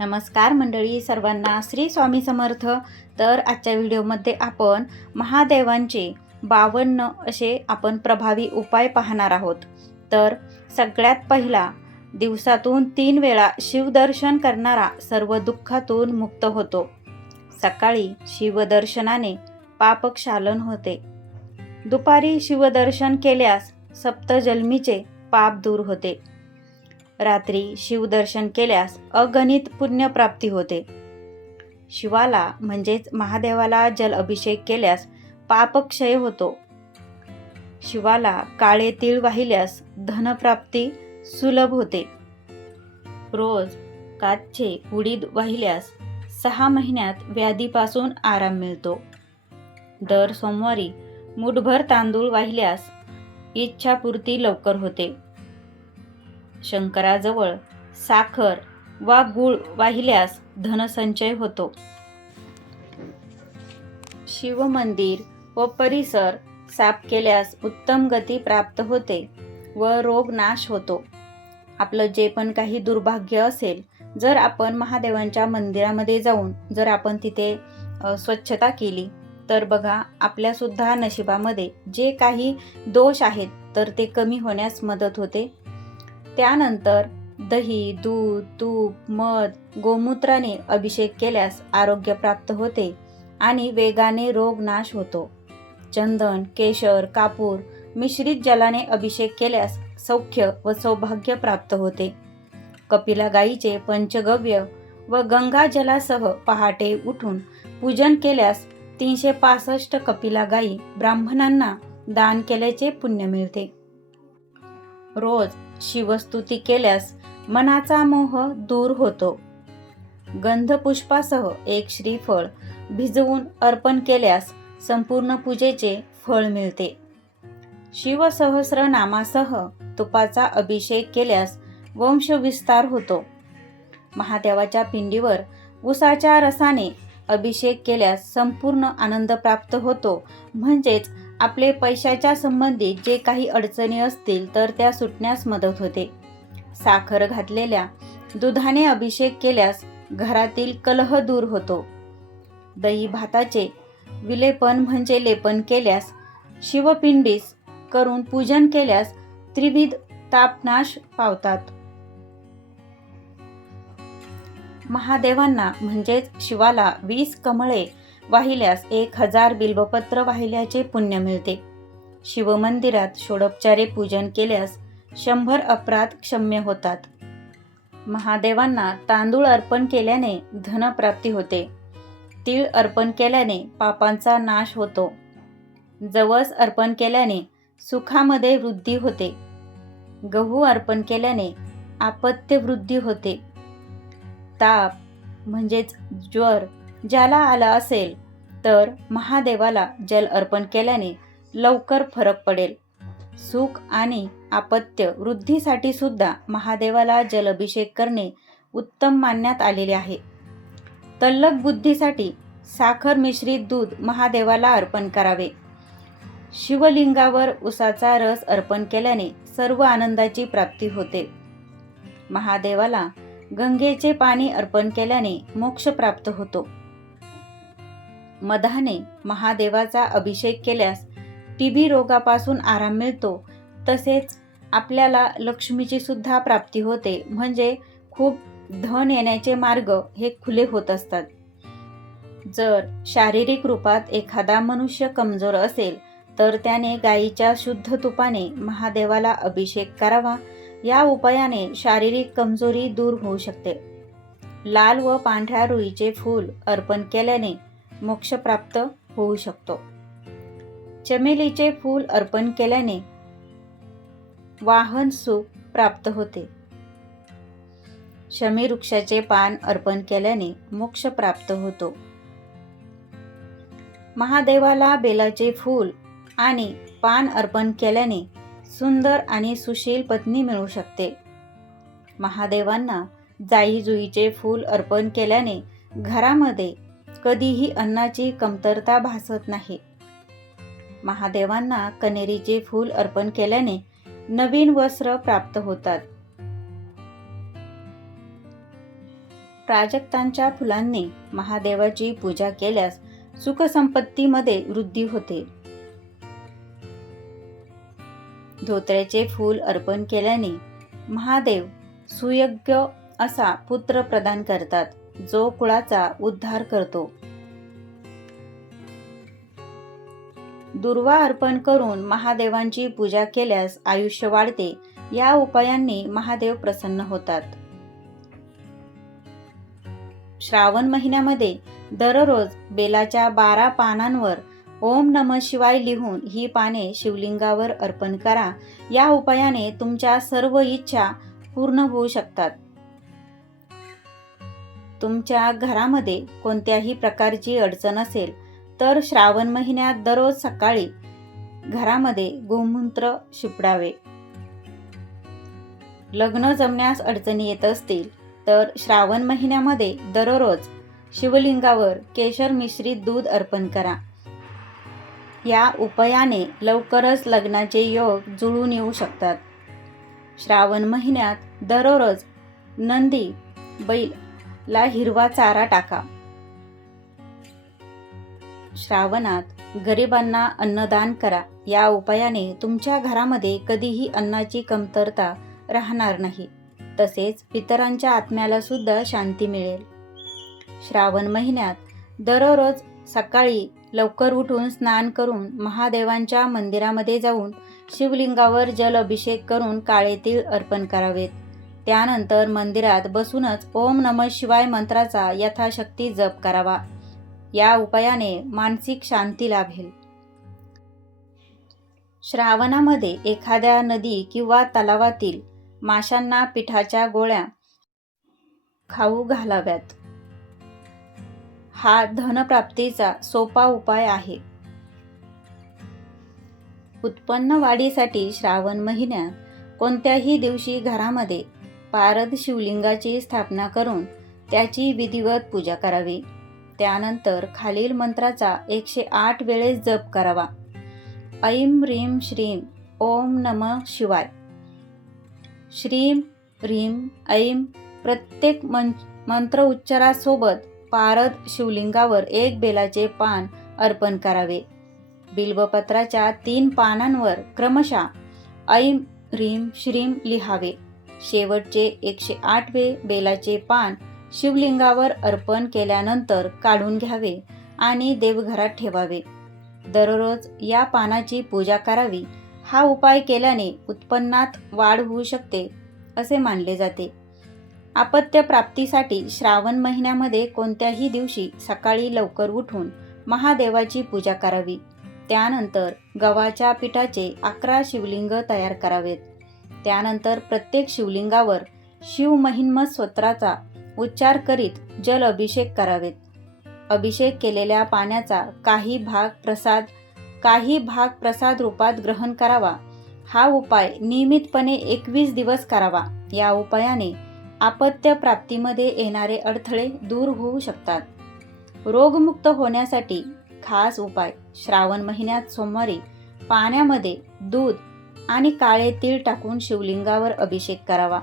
नमस्कार मंडळी सर्वांना श्री स्वामी समर्थ. तर आजच्या व्हिडिओमध्ये आपण महादेवांचे बावन्न असे आपण प्रभावी उपाय पाहणार आहोत. तर सगळ्यात पहिला दिवसातून तीन वेळा शिवदर्शन करणारा सर्व दुःखातून मुक्त होतो. सकाळी शिवदर्शनाने पापक्षालन होते. दुपारी शिवदर्शन केल्यास सप्तजन्मीचे पाप दूर होते. रात्री शिवदर्शन केल्यास अगणित पुण्यप्राप्ती होते. शिवाला म्हणजेच महादेवाला जल अभिषेक केल्यास पापक्षय होतो. शिवाला काळे तीळ वाहिल्यास धनप्राप्ती सुलभ होते. रोज काचे उडीद वाहिल्यास सहा महिन्यात व्याधीपासून आराम मिळतो. दर सोमवारी मुठभर तांदूळ वाहिल्यास इच्छापूर्ती लवकर होते. शंकराजवळ साखर वा गूळ वाहिल्यास धनसंचय होतो. शिवमंदिर व परिसर साफ केल्यास उत्तम गती प्राप्त होते व रोग नाश होतो. आपलं जे पण काही दुर्भाग्य असेल जर आपण महादेवांच्या मंदिरामध्ये जाऊन जर आपण तिथे स्वच्छता केली तर बघा आपल्यासुद्धा नशिबामध्ये जे काही दोष आहेत तर ते कमी होण्यास मदत होते. त्यानंतर दही दूध तूप मध गोमूत्राने अभिषेक केल्यास आरोग्य प्राप्त होते आणि वेगाने रोग नाश होतो. चंदन केशर कापूर मिश्रित जलाने अभिषेक केल्यास सौख्य व सौभाग्य प्राप्त होते. कपिला गाईचे पंचगव्य व गंगा जलासह पहाटे उठून पूजन केल्यास तीनशे पासष्ट कपिला गाई ब्राह्मणांना दान केल्याचे पुण्य मिळते. रोज शिवस्तुती केल्यास मनाचा मोह दूर होतो. गंधपुष्पासह एक श्रीफळ भिजवून अर्पण केल्यास संपूर्ण पूजेचे फळ मिळते. शिवसहस्र नामासह तुपाचा अभिषेक केल्यास वंशविस्तार होतो. महादेवाच्या पिंडीवर उसाच्या रसाने अभिषेक केल्यास संपूर्ण आनंद प्राप्त होतो. म्हणजेच आपले पैशाच्या संबंधित जे काही अडचणी असतील तर त्या सुटण्यास मदत होते. साखर घातलेल्या दुधाने अभिषेक केल्यास घरातील कलह दूर होतो. दही भाताचे विलेपन म्हणजे लेपन केल्यास शिवपिंडीस करून पूजन केल्यास त्रिविध तापनाश पावतात. महादेवांना म्हणजेच शिवाला वीस कमळे वाहिल्यास एक हजार बिल्वपत्र वाहिल्याचे पुण्य मिळते. शिवमंदिरात षोडोपचारे पूजन केल्यास शंभर अपराध क्षम्य होतात. महादेवांना तांदूळ अर्पण केल्याने धनप्राप्ती होते. तीळ अर्पण केल्याने पापांचा नाश होतो. जवस अर्पण केल्याने सुखामध्ये वृद्धी होते. गहू अर्पण केल्याने आपत्य वृद्धी होते. ताप म्हणजेच ज्वर ज्याला आला असेल तर महादेवाला जल अर्पण केल्याने लवकर फरक पडेल. सुख आणि आपत्य वृद्धीसाठी सुद्धा महादेवाला जलअभिषेक करणे उत्तम मानण्यात आलेले आहे. तल्लक बुद्धीसाठी साखर मिश्रित दूध महादेवाला अर्पण करावे. शिवलिंगावर उसाचा रस अर्पण केल्याने सर्व आनंदाची प्राप्ती होते. महादेवाला गंगेचे पाणी अर्पण केल्याने मोक्ष प्राप्त होतो. मधाने महादेवाचा अभिषेक केल्यास टीबी रोगापासून आराम मिळतो. तसेच आपल्याला लक्ष्मीची सुद्धा प्राप्ती होते. म्हणजे खूप धन येण्याचे मार्ग हे खुले होत असतात. जर शारीरिक रूपात एखादा मनुष्य कमजोर असेल तर त्याने गायीच्या शुद्ध तुपाने महादेवाला अभिषेक करावा. या उपायाने शारीरिक कमजोरी दूर होऊ शकते. लाल व पांढऱ्या रुईचे फूल अर्पण केल्याने मोक्ष प्राप्त होऊ शकतो. चमेलीचे फूल अर्पण केल्याने वाहन सुख प्राप्त होते. शमी वृक्षाचे पान अर्पण केल्याने मोक्ष प्राप्त होतो. महादेवाला बेलाचे फूल आणि पान अर्पण केल्याने सुंदर आणि सुशील पत्नी मिळू शकते. महादेवांना जाईजुईचे फूल अर्पण केल्याने घरामध्ये कधीही अन्नाची कमतरता भासत नाही. महादेवांना कनेरीचे फूल अर्पण केल्याने नवीन वस्त्र प्राप्त होतात. प्राजक्तांच्या फुलांनी महादेवाची पूजा केल्यास सुखसंपत्तीमध्ये वृद्धी होते. धोत्र्याचे फूल अर्पण केल्याने महादेव सुयोग्य असा पुत्र प्रदान करतात. जो कुळाचा उद्धार करतो. दुर्वा अर्पण करून महादेवांची पूजा केल्यास आयुष्य वाढते या उपायांनी महादेव प्रसन्न होतात. श्रावण महिन्यामध्ये दररोज बेलाच्या बारा पानांवर ओम नम शिवाय लिहून ही पाने शिवलिंगावर अर्पण करा. या उपायाने तुमच्या सर्व इच्छा पूर्ण होऊ शकतात. तुमच्या घरामध्ये कोणत्याही प्रकारची अडचण असेल तर श्रावण महिन्यात दररोज सकाळी घरामध्ये गोमूत्र शिपडावे. लग्न जमण्यास अडचणी येत असतील तर श्रावण महिन्यामध्ये दररोज शिवलिंगावर केशर मिश्रित दूध अर्पण करा. या उपायाने लवकरच लग्नाचे योग जुळून येऊ शकतात. श्रावण महिन्यात दररोज नंदी बैल ला हिरवा चारा टाका. श्रावणात गरिबांना अन्नदान करा. या उपायाने तुमच्या घरामध्ये कधीही अन्नाची कमतरता राहणार नाही. तसेच पितरांच्या आत्म्याला सुद्धा शांती मिळेल. श्रावण महिन्यात दररोज सकाळी लवकर उठून स्नान करून महादेवांच्या मंदिरामध्ये जाऊन शिवलिंगावर जल अभिषेक करून काळे तीळ अर्पण करावेत. त्यानंतर मंदिरात बसूनच ओम नम शिवाय मंत्राचा यथाशक्ती जप करावा. या उपायाने मानसिक शांती लाभेल. श्रावणामध्ये एखाद्या नदी किंवा तलावातील माशांना पिठाच्या गोळ्या खाऊ घालाव्यात. हा धनप्राप्तीचा सोपा उपाय आहे. उत्पन्न वाढीसाठी श्रावण महिन्यात कोणत्याही दिवशी घरामध्ये पारद शिवलिंगाची स्थापना करून त्याची विधिवत पूजा करावी. त्यानंतर खालील मंत्राचा एकशे आठ वेळेस जप करावा. ऐम ह्रीम श्रीम ओम नम शिवाय. श्रीम ह्रीम ऐम प्रत्येक मं मंत्र उच्चारासोबत पारद शिवलिंगावर एक बेलाचे पान अर्पण करावे. बिल्वपत्राच्या तीन पानांवर क्रमशः ऐम ह्रीम श्रीम लिहावे. शेवटचे एकशे आठवे बेलाचे पान शिवलिंगावर अर्पण केल्यानंतर काढून घ्यावे आणि देवघरात ठेवावे. दररोज या पानाची पूजा करावी हा उपाय केल्याने उत्पन्नात वाढ होऊ शकते असे मानले जाते. आपत्य प्राप्तीसाठी श्रावण महिन्यामध्ये कोणत्याही दिवशी सकाळी लवकर उठून महादेवाची पूजा करावी. त्यानंतर गव्हाच्या पिठाचे अकरा शिवलिंग तयार करावेत. त्यानंतर प्रत्येक शिवलिंगावर शिवमहिन्म स्तोत्राचा उच्चार करीत जल अभिषेक करावेत. अभिषेक केलेल्या पाण्याचा काही भाग प्रसाद काही भाग प्रसाद रूपात ग्रहण करावा. हा उपाय नियमितपणे एकवीस दिवस करावा. या उपायाने आपत्य प्राप्तीमध्ये येणारे अडथळे दूर होऊ शकतात. रोगमुक्त होण्यासाठी खास उपाय. श्रावण महिन्यात सोमवारी पाण्यामध्ये दूध आणि काळे तीळ टाकून शिवलिंगावर अभिषेक करावा.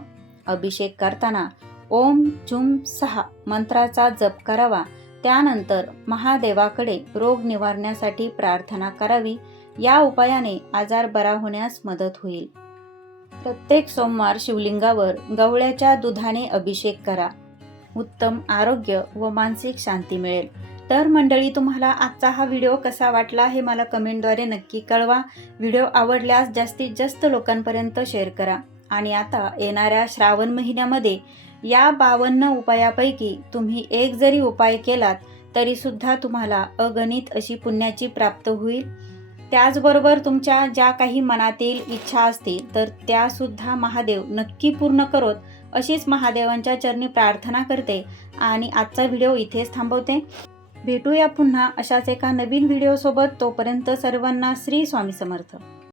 अभिषेक करताना ओम झुम सहा मंत्राचा जप करावा. त्यानंतर महादेवाकडे रोग निवारण्यासाठी प्रार्थना करावी. या उपायाने आजार बरा होण्यास मदत होईल. प्रत्येक सोमवार शिवलिंगावर गवळ्याच्या दुधाने अभिषेक करा. उत्तम आरोग्य व मानसिक शांती मिळेल. तर मंडळी तुम्हाला आजचा हा व्हिडिओ कसा वाटला हे मला कमेंटद्वारे नक्की कळवा. व्हिडिओ आवडल्यास जास्तीत जास्त लोकांपर्यंत शेअर करा. आणि आता येणाऱ्या श्रावण महिन्यामध्ये या बावन्न उपायापैकी तुम्ही एक जरी उपाय केलात तरीसुद्धा तुम्हाला अगणित अशी पुण्याची प्राप्त होईल. त्याचबरोबर तुमच्या ज्या काही मनातील इच्छा असतील तर त्यासुद्धा महादेव नक्की पूर्ण करोत अशीच महादेवांच्या चरणी प्रार्थना करते. आणि आजचा व्हिडिओ इथेच थांबवते. भेटूया पुन्हा अशाच एका नवीन व्हिडिओसोबत तोपर्यंत सर्वांना श्री स्वामी समर्थ.